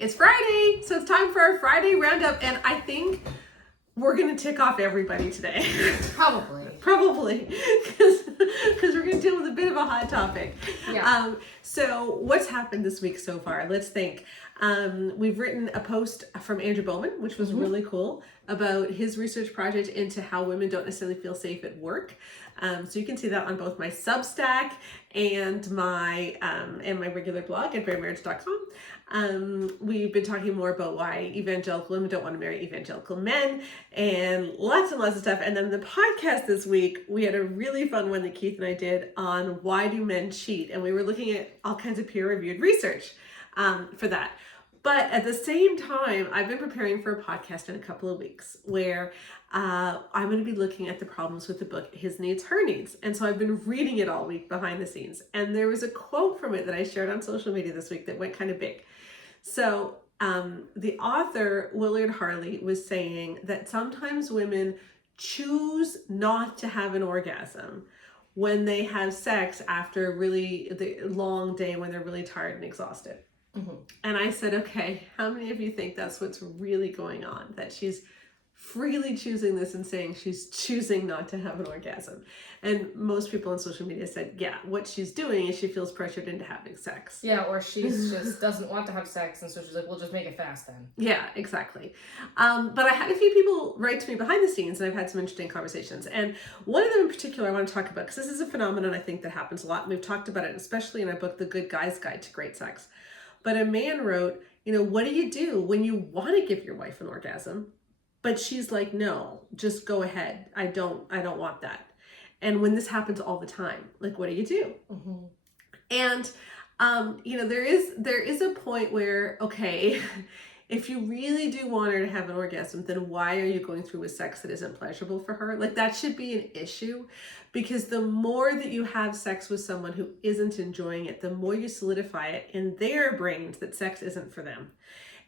It's Friday, so it's time for our Friday roundup, and I think we're gonna tick off everybody today. Probably, because we're gonna deal with a bit of a hot topic. Yeah. So what's happened this week so far? Let's think. We've written a post from Andrew Bowman, which was really cool, about his research project into how women don't necessarily feel safe at work. So you can see that on both my Substack and my regular blog at verymarriage.com. We've been talking more about why evangelical women don't want to marry evangelical men and lots of stuff. And then the podcast this week, we had a really fun one that Keith and I did on why do men cheat? And we were looking at all kinds of peer-reviewed research for that. But at the same time, I've been preparing for a podcast in a couple of weeks where I'm going to be looking at the problems with the book, His Needs, Her Needs. And so I've been reading it all week behind the scenes. And there was a quote from it that I shared on social media this week that went kind of big. So the author, Willard Harley, was saying that sometimes women choose not to have an orgasm when they have sex after the long day when they're really tired and exhausted. Mm-hmm. And I said, okay, how many of you think that's what's really going on? That she's freely choosing this and saying she's choosing not to have an orgasm. And most people on social media said, yeah, what she's doing is she feels pressured into having sex. Yeah, or she's just doesn't want to have sex, and so she's like, we'll just make it fast then. Yeah, exactly. But I had a few people write to me behind the scenes, and I've had some interesting conversations. And one of them in particular I want to talk about, because this is a phenomenon I think that happens a lot, and we've talked about it, especially in our book, The Good Guy's Guide to Great Sex. But a man wrote, what do you do when you want to give your wife an orgasm, but she's like, no, just go ahead. I don't want that. And when this happens all the time, like, what do you do? Mm-hmm. And, there is a point where, okay, if you really do want her to have an orgasm, then why are you going through with sex that isn't pleasurable for her? Like, that should be an issue, because the more that you have sex with someone who isn't enjoying it, the more you solidify it in their brains that sex isn't for them.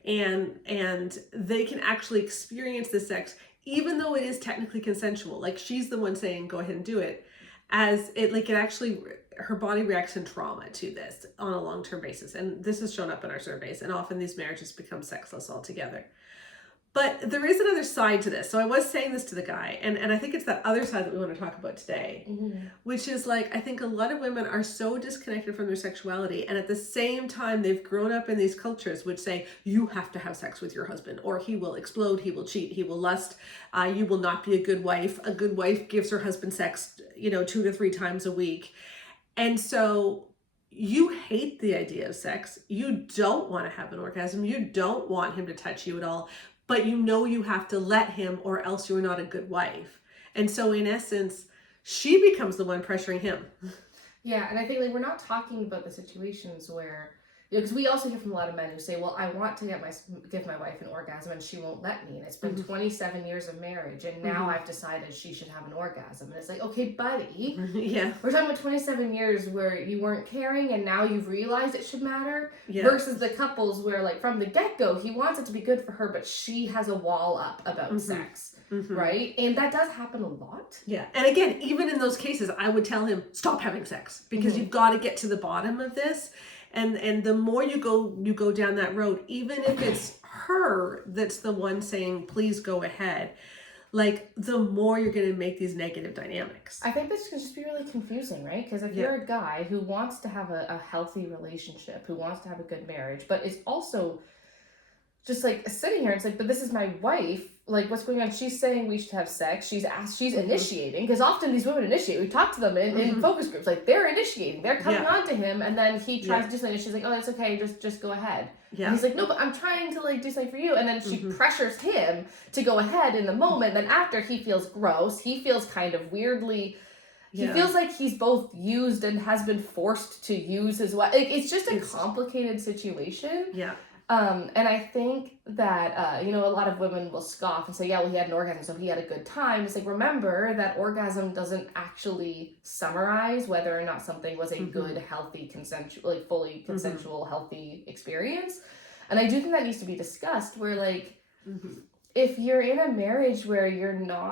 And they can actually experience the sex, even though it is technically consensual. Like, she's the one saying, go ahead and do it. Her body reacts in trauma to this on a long-term basis. And this has shown up in our surveys. And often these marriages become sexless altogether. But there is another side to this. So I was saying this to the guy, and I think it's that other side that we want to talk about today, which is like, I think a lot of women are so disconnected from their sexuality, and at the same time, they've grown up in these cultures which say, you have to have sex with your husband, or he will explode, he will cheat, he will lust, you will not be a good wife. A good wife gives her husband sex, 2 to 3 times a week. And so you hate the idea of sex. You don't want to have an orgasm. You don't want him to touch you at all. But you have to let him, or else you're not a good wife. And so in essence, she becomes the one pressuring him. Yeah, and I think we're not talking about the situations where, because we also hear from a lot of men who say, well, I want to give my wife an orgasm and she won't let me. And it's been 27 years of marriage, and now I've decided she should have an orgasm. And it's like, okay, buddy. Yeah. We're talking about 27 years where you weren't caring and now you've realized it should matter. Yeah. Versus the couples where, from the get-go, he wants it to be good for her, but she has a wall up about sex. Right? And that does happen a lot. Yeah. And again, even in those cases, I would tell him, stop having sex, because you've got to get to the bottom of this. And the more you go down that road, even if it's her that's the one saying, please go ahead, the more you're going to make these negative dynamics. I think this can just be really confusing, right? Because if you're a guy who wants to have a healthy relationship, who wants to have a good marriage, but is also just sitting here and it's but this is my wife, what's going on? She's saying we should have sex. She's initiating, because often these women initiate. We talk to them in focus groups, they're initiating, they're coming on to him, and then he tries to do something and she's like, oh, that's okay, just go ahead. Yeah. And he's like, no, but I'm trying to do something for you. And then she pressures him to go ahead in the moment. Then after, he feels gross. He feels kind of weirdly, he feels like he's both used and has been forced to use his wife. It's just a complicated situation. Yeah. And I think that, a lot of women will scoff and say, yeah, well, he had an orgasm, so he had a good time. It's remember that orgasm doesn't actually summarize whether or not something was a good, healthy, consensual, fully consensual, healthy experience. And I do think that needs to be discussed where, if you're in a marriage where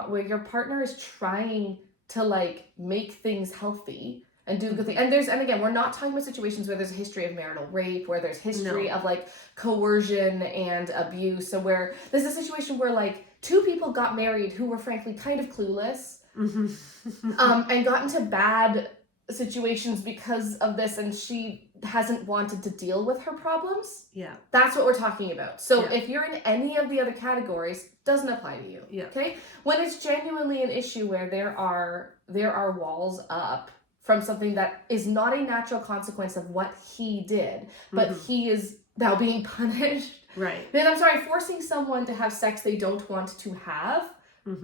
where your partner is trying to, make things healthy, and do good things. And again, we're not talking about situations where there's a history of marital rape, where there's history of like coercion and abuse, so where there's a situation where like two people got married who were frankly kind of clueless, and got into bad situations because of this, and she hasn't wanted to deal with her problems. Yeah. That's what we're talking about. So if you're in any of the other categories, doesn't apply to you. Yeah. Okay? When it's genuinely an issue where there are walls up from something that is not a natural consequence of what he did, but he is now being punished. Right. Then I'm sorry, forcing someone to have sex they don't want to have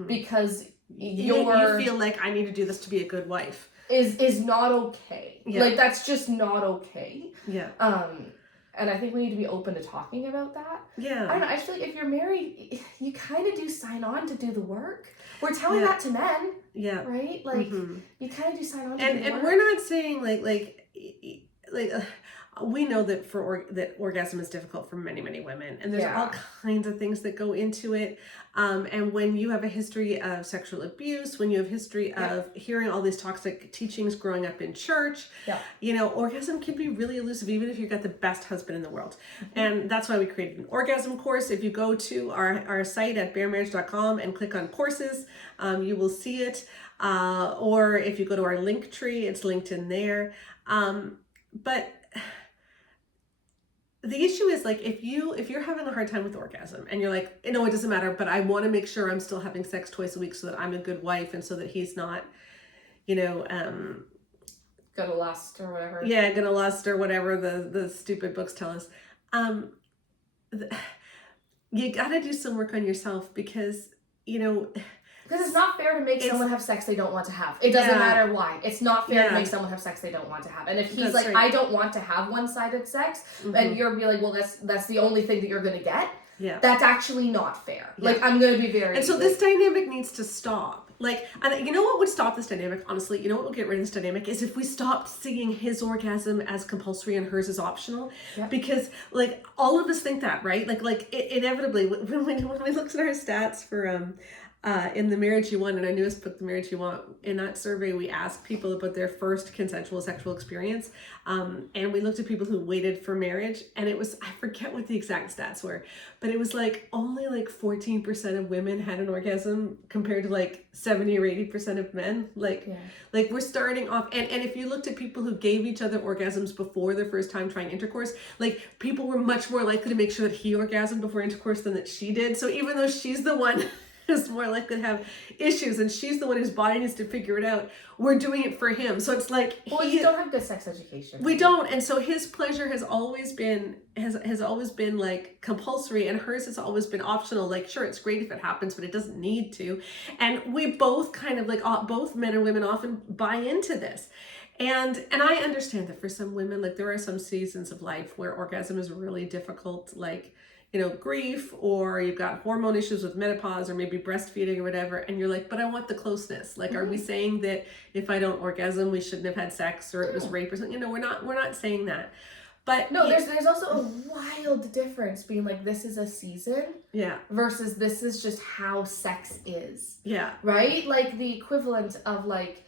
because you feel like I need to do this to be a good wife is not okay. Yeah. Like that's just not okay. Yeah. And I think we need to be open to talking about that. Yeah. I don't know. I feel like if you're married, you kind of do sign on to do the work. We're telling that to men. Yeah. Right? Like you kind of do sign on to do the work. And we're not saying like we know that that orgasm is difficult for many, many women, and there's all kinds of things that go into it. And when you have a history of sexual abuse, when you have history of hearing all these toxic teachings growing up in church, you know, orgasm can be really elusive, even if you've got the best husband in the world. And that's why we created an orgasm course. If you go to our site at baremarriage.com and click on courses, you will see it. Or if you go to our link tree, it's linked in there. But the issue is like if you're having a hard time with orgasm and you're like, no, it doesn't matter, but I want to make sure I'm still having sex twice a week so that I'm a good wife and so that he's not, you know, gonna lust or whatever. Yeah, gonna lust or whatever the stupid books tell us. You gotta do some work on yourself because, you know, because it's not fair to make someone have sex they don't want to have. It doesn't matter why. It's not fair to make someone have sex they don't want to have. And if he's like, I don't want to have one-sided sex, and you're be like, well, that's the only thing that you're going to get. Yeah. That's actually not fair. Yeah. Like, I'm going to be very... And so this dynamic needs to stop. Like, and you know what would stop this dynamic, honestly? You know what will get rid of this dynamic is if we stopped seeing his orgasm as compulsory and hers as optional. Yeah. Because, like, all of us think that, right? Like inevitably, when we looked at our stats for... in the Marriage You Want, in our newest book, The Marriage You Want, in that survey, we asked people about their first consensual sexual experience. And we looked at people who waited for marriage, and it was, I forget what the exact stats were, but it was like only like 14% of women had an orgasm compared to like 70 or 80% of men. Like we're starting off, and if you looked at people who gave each other orgasms before their first time trying intercourse, like people were much more likely to make sure that he orgasmed before intercourse than that she did. So even though she's the one is more likely to have issues and she's the one whose body needs to figure it out, we're doing it for him. So it's like we don't have good sex education. We don't. And so his pleasure has always been like compulsory, and hers has always been optional. Like, sure, it's great if it happens, but it doesn't need to. And we both kind of like, both men and women often buy into this. And I understand that for some women, like there are some seasons of life where orgasm is really difficult, like, you know, grief, or you've got hormone issues with menopause, or maybe breastfeeding or whatever, and you're like, but I want the closeness. Like, are we saying that if I don't orgasm, we shouldn't have had sex, or it was rape or something? You know, we're not saying that. But no, there's also a wild difference being like, this is a season, versus this is just how sex is, right? Like the equivalent of like,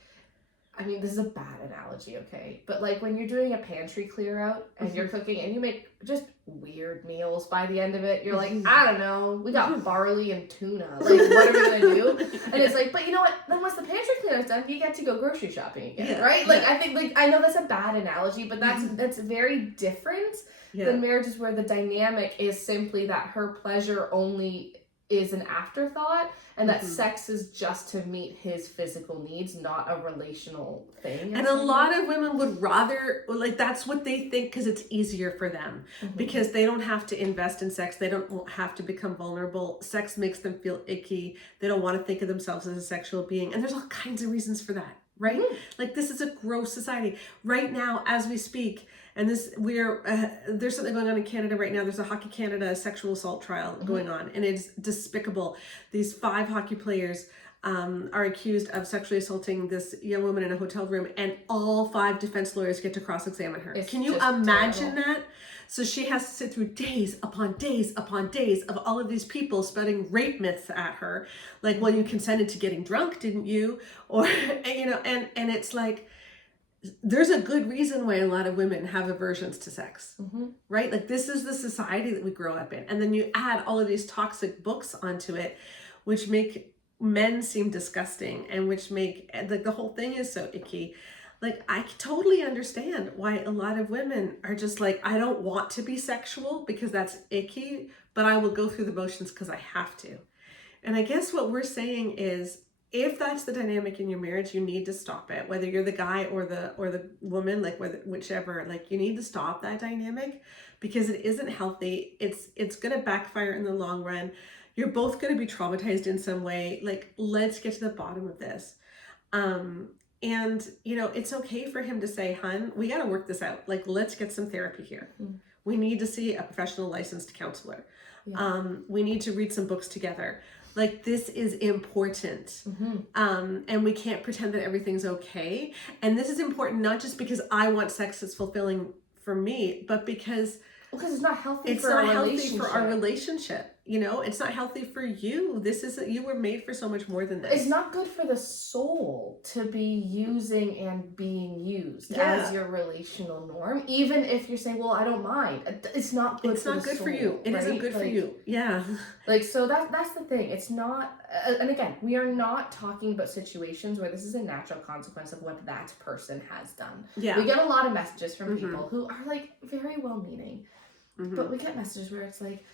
I mean, this is a bad analogy, okay? But like when you're doing a pantry clear out and you're cooking and you make just weird meals by the end of it, you're like, I don't know, we got barley and tuna. Like, what are we gonna do? And it's like, but you know what? Then once the pantry clear out's done, you get to go grocery shopping again, right? Like, I think, like, I know that's a bad analogy, but that's very different than marriages where the dynamic is simply that her pleasure only is an afterthought, and that sex is just to meet his physical needs, not a relational thing. And a lot of women would rather, like, that's what they think because it's easier for them, because they don't have to invest in sex. They don't have to become vulnerable. Sex makes them feel icky. They don't want to think of themselves as a sexual being. And there's all kinds of reasons for that, right? Like, this is a gross society. Right now, as we speak, and there's something going on in Canada right now. There's a Hockey Canada sexual assault trial going on, and it's despicable. These 5 hockey players are accused of sexually assaulting this young woman in a hotel room, and all 5 defense lawyers get to cross-examine her. Can you imagine that? So she has to sit through days upon days upon days of all of these people spouting rape myths at her. Like, well, you consented to getting drunk, didn't you? Or, you know, and it's like, there's a good reason why a lot of women have aversions to sex, Mm-hmm. right? Like this is the society that we grow up in. And then you add all of these toxic books onto it, which make men seem disgusting and which make like the whole thing is so icky. Like I totally understand why a lot of women are just like, I don't want to be sexual because that's icky, but I will go through the motions because I have to. And I guess what we're saying is, if that's the dynamic in your marriage, you need to stop it. Whether you're the guy or the woman, like whichever, like you need to stop that dynamic because it isn't healthy. It's gonna backfire in the long run. You're both gonna be traumatized in some way. Like, let's get to the bottom of this. And it's okay for him to say, "Hun, we got to work this out. Like, let's get some therapy here. We need to see a professional licensed counselor. We need to read some books together. Like, this is important. And we can't pretend that everything's okay. And this is important not just because I want sex that's fulfilling for me, but because it's not healthy it's for not our healthy relationship. for our relationship. It's not healthy for you. You were made for so much more than this. It's not good for the soul to be using and being used as your relational norm. Even if you're saying, well, I don't mind. It's not good for the soul. It's not good for you. It isn't good for you. Yeah. Like, so that's the thing. It's not, and again, we are not talking about situations where this is a natural consequence of what that person has done. Yeah. We get a lot of messages from people who are like very well-meaning. But we get messages where it's like,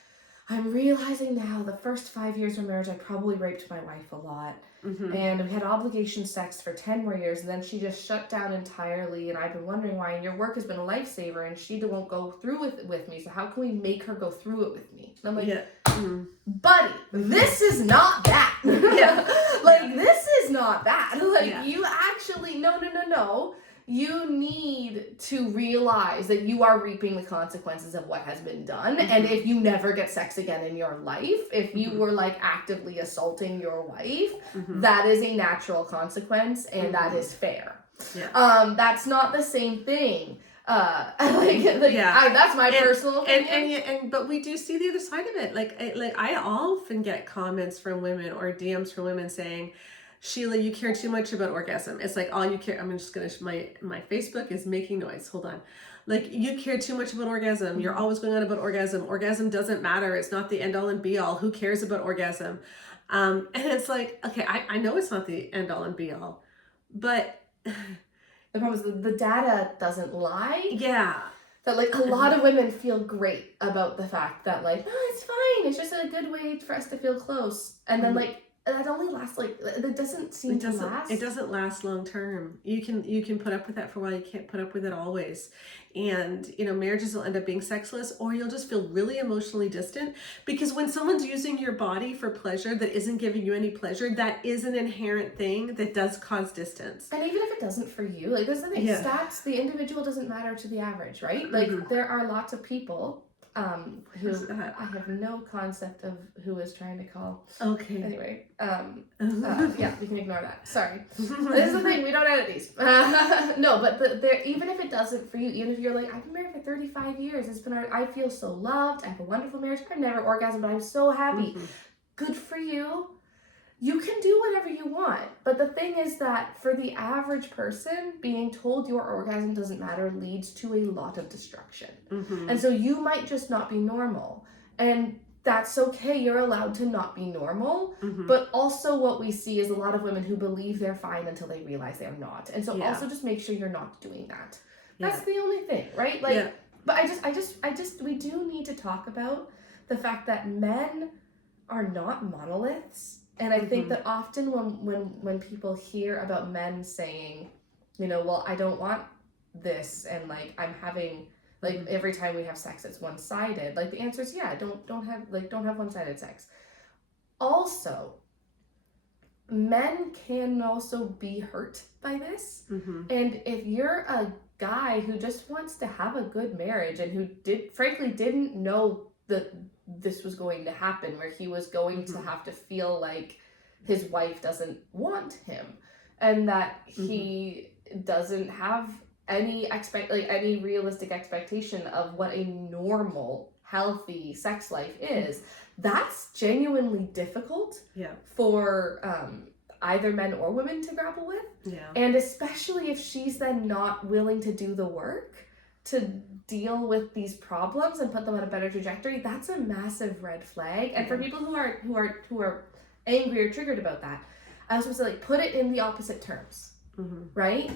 I'm realizing now the first 5 years of marriage, I probably raped my wife a lot. And we had obligation sex for 10 more years. And then she just shut down entirely. And I've been wondering why. And your work has been a lifesaver. And she won't go through with me. So how can we make her go through it with me? And I'm like, buddy, this is not that. This is not that. You actually, no. You need to realize that you are reaping the consequences of what has been done. And if you never get sex again in your life, if you were like actively assaulting your wife, that is a natural consequence and that is fair. That's not the same thing. That's my personal opinion. But we do see the other side of it. I often get comments from women or DMs from women saying, Sheila, you care too much about orgasm. It's like all you care. I'm just gonna. My Facebook is making noise. Hold on. Like, you care too much about orgasm. You're always going on about orgasm. Orgasm doesn't matter. It's not the end all and be all. Who cares about orgasm? And it's like, okay, I know it's not the end all and be all, but the problem is the data doesn't lie. Yeah. That like a lot of women feel great about the fact that like, oh, it's fine. It's just a good way for us to feel close. And then like, that only lasts like, it doesn't seem to last. It doesn't last long term. You can put up with that for a while. You can't put up with it always. And, marriages will end up being sexless, or you'll just feel really emotionally distant, because when someone's using your body for pleasure that isn't giving you any pleasure, that is an inherent thing that does cause distance. And even if it doesn't for you, like there's the thing, stats, the individual doesn't matter to the average, right? Like there are lots of people who I have no concept of who is trying to call. Okay. Anyway, yeah, we can ignore that. Sorry. This is the thing, we don't edit these. No, but there, even if it doesn't for you, even if you're like, I've been married for 35 years, I feel so loved, I have a wonderful marriage, I've never orgasmed, but I'm so happy. Good for you. You can do whatever you want. But the thing is that for the average person, being told your orgasm doesn't matter leads to a lot of destruction. And so you might just not be normal. And that's okay. You're allowed to not be normal. But also what we see is a lot of women who believe they're fine until they realize they're not. And so also just make sure you're not doing that. That's the only thing, right? Like, but I just, we do need to talk about the fact that men are not monoliths. And I think that often when people hear about men saying, well, I don't want this, and like I'm having like every time we have sex it's one-sided, like the answer is don't have one-sided sex. Also, men can also be hurt by this. And if you're a guy who just wants to have a good marriage and who didn't know that this was going to happen, where he was going to have to feel like his wife doesn't want him and that he doesn't have any realistic expectation of what a normal, healthy sex life is, that's genuinely difficult for either men or women to grapple with. Yeah. And especially if she's then not willing to do the work to deal with these problems and put them on a better trajectory, that's a massive red flag. And for people who are angry or triggered about that, I was supposed to like put it in the opposite terms, right?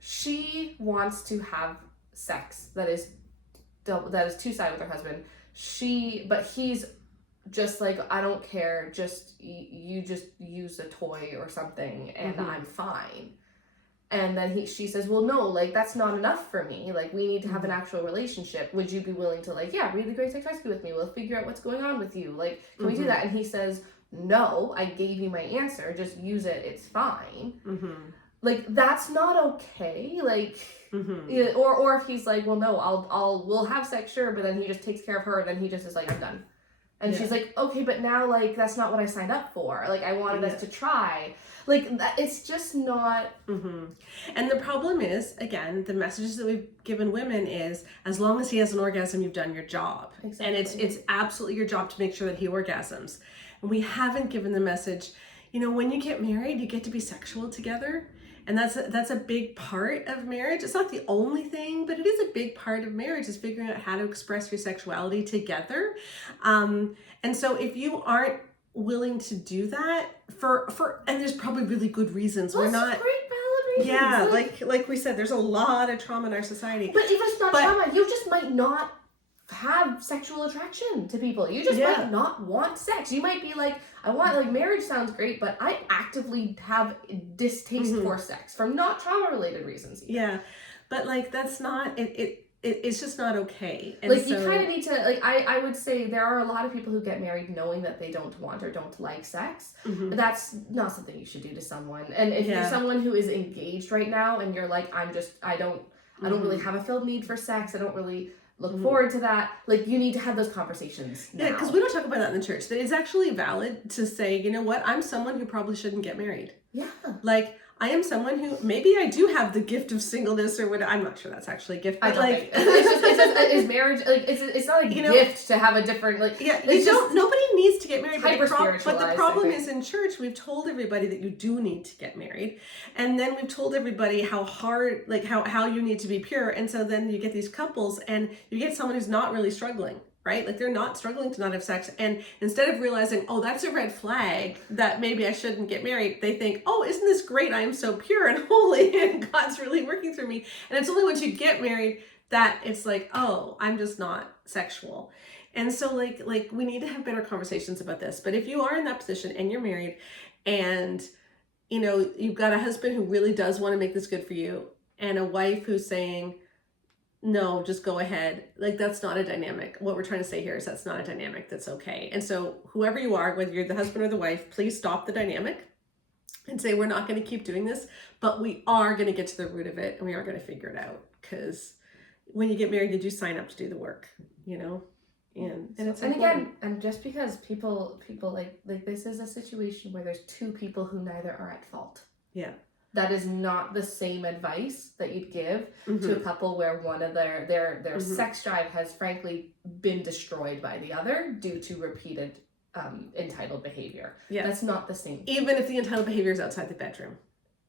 She wants to have sex that is two-sided with her husband. But he's just like, I don't care, just you just use a toy or something and I'm fine. And then she says, well, no, like, that's not enough for me. Like, we need to have an actual relationship. Would you be willing to, like, read the Great Sex Rescue with me? We'll figure out what's going on with you. Like, can we do that? And he says, no, I gave you my answer. Just use it. It's fine. Like, that's not okay. Like, or if he's like, well, no, we'll have sex, sure. But then he just takes care of her. And then he just is like, I'm done. And she's like, okay, but now, like, that's not what I signed up for. Like, I wanted us to try. Like, it's just not... And the problem is, again, the messages that we've given women is, as long as he has an orgasm, you've done your job. Exactly. And it's absolutely your job to make sure that he orgasms. And we haven't given the message, you know, when you get married, you get to be sexual together. And that's a big part of marriage. It's not the only thing, but it is a big part of marriage, is figuring out how to express your sexuality together. And so if you aren't willing to do that and there's probably really good reasons. Great valid reasons. Yeah, like we said, there's a lot of trauma in our society. But even if it's not trauma, you just might not have sexual attraction to people. You just might not want sex. You might be like, I want, like, marriage sounds great, but I actively have distaste for sex from not trauma related reasons. Yeah, but like that's not it's just not okay. And like, you kind of need to, like, I would say there are a lot of people who get married knowing that they don't want or don't like sex. But that's not something you should do to someone. And if you're someone who is engaged right now and you're like, I don't really have a filled need for sex, I don't really look forward to that, like, you need to have those conversations now. Yeah, because we don't talk about that in the church. That it's actually valid to say, you know what, I'm someone who probably shouldn't get married. Yeah. Like, I am someone who, maybe I do have the gift of singleness or whatever. I'm not sure that's actually a gift. But I don't think. It's just, is marriage, like, it's not a gift to have a different, like... Yeah, nobody needs to get married. But the problem is, in church, we've told everybody that you do need to get married. And then we've told everybody how hard, like, how you need to be pure. And so then you get these couples and you get someone who's not really struggling. Right? Like, they're not struggling to not have sex. And instead of realizing, oh, that's a red flag that maybe I shouldn't get married, they think, oh, isn't this great? I am so pure and holy and God's really working through me. And it's only once you get married that it's like, oh, I'm just not sexual. And so like we need to have better conversations about this. But if you are in that position and you're married and, you know, you've got a husband who really does want to make this good for you and a wife who's saying, no, just go ahead. Like, that's not a dynamic. What we're trying to say here is that's not a dynamic that's okay. And so whoever you are, whether you're the husband or the wife, please stop the dynamic and say, we're not going to keep doing this, but we are going to get to the root of it and we are going to figure it out. Because when you get married, you do sign up to do the work, you know? And it's important. Again, and just because people like this is a situation where there's two people who neither are at fault. Yeah. That is not the same advice that you'd give to a couple where one of their sex drive has frankly been destroyed by the other due to repeated entitled behavior. Yeah. That's not the same. Even if the entitled behavior is outside the bedroom.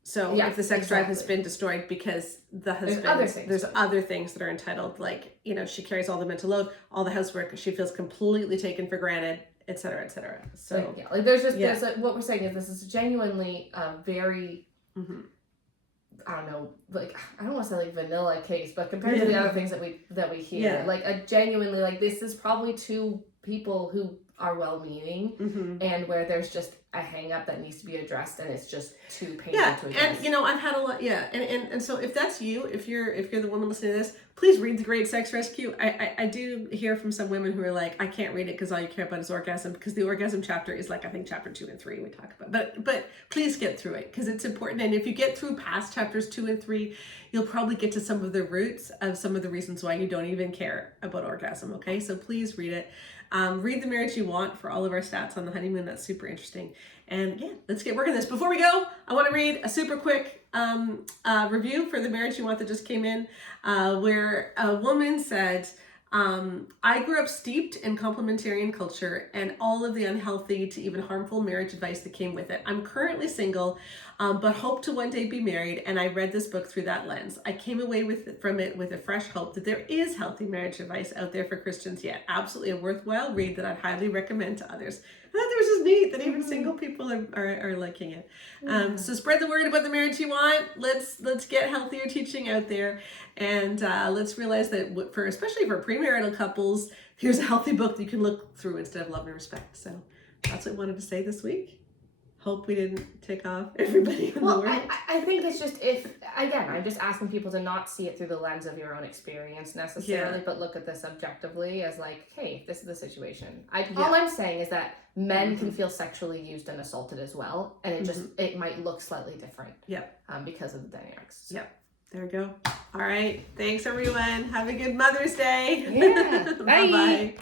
So if the sex drive has been destroyed because the husband, there's other things that are entitled, like, you know, she carries all the mental load, all the housework, she feels completely taken for granted, et cetera, et cetera. So what we're saying is this is genuinely a very I don't know, like, I don't want to say like vanilla case, but compared to the other things that we hear, like a genuinely, like, this is probably two people who are well-meaning and where there's just a hang-up that needs to be addressed and it's just too painful to address. And you know, I've had a lot, and so if that's you, if you're the woman listening to this, please read The Great Sex Rescue. I do hear from some women who are like, I can't read it because all you care about is orgasm, because the orgasm chapter is like, I think chapter 2 and 3 we talk about, but please get through it because it's important. And if you get through past chapters 2 and 3, you'll probably get to some of the roots of some of the reasons why you don't even care about orgasm. Okay, so please read it. Read The Marriage You Want for all of our stats on the honeymoon. That's super interesting. And yeah, let's get working this. Before we go, I want to read a super quick review for The Marriage You Want that just came in, where a woman said, I grew up steeped in complementarian culture and all of the unhealthy to even harmful marriage advice that came with it. I'm currently single, but hope to one day be married, and I read this book through that lens. I came away from it with a fresh hope that there is healthy marriage advice out there for Christians yet. Absolutely a worthwhile read that I'd highly recommend to others. I thought that was just neat that even single people are liking it. So spread the word about the marriage you want. Let's get healthier teaching out there, and let's realize that especially for premarital couples, here's a healthy book that you can look through instead of Love and Respect. So that's what I wanted to say this week. Hope we didn't tick off everybody in the world. I think it's just, if, again, I'm just asking people to not see it through the lens of your own experience necessarily, but look at this objectively as like, hey, this is the situation. All I'm saying is that men can feel sexually used and assaulted as well, and it might look slightly different because of the dynamics. So. There we go. All right. Thanks, everyone. Have a good Mother's Day. Yeah. Bye. Bye-bye.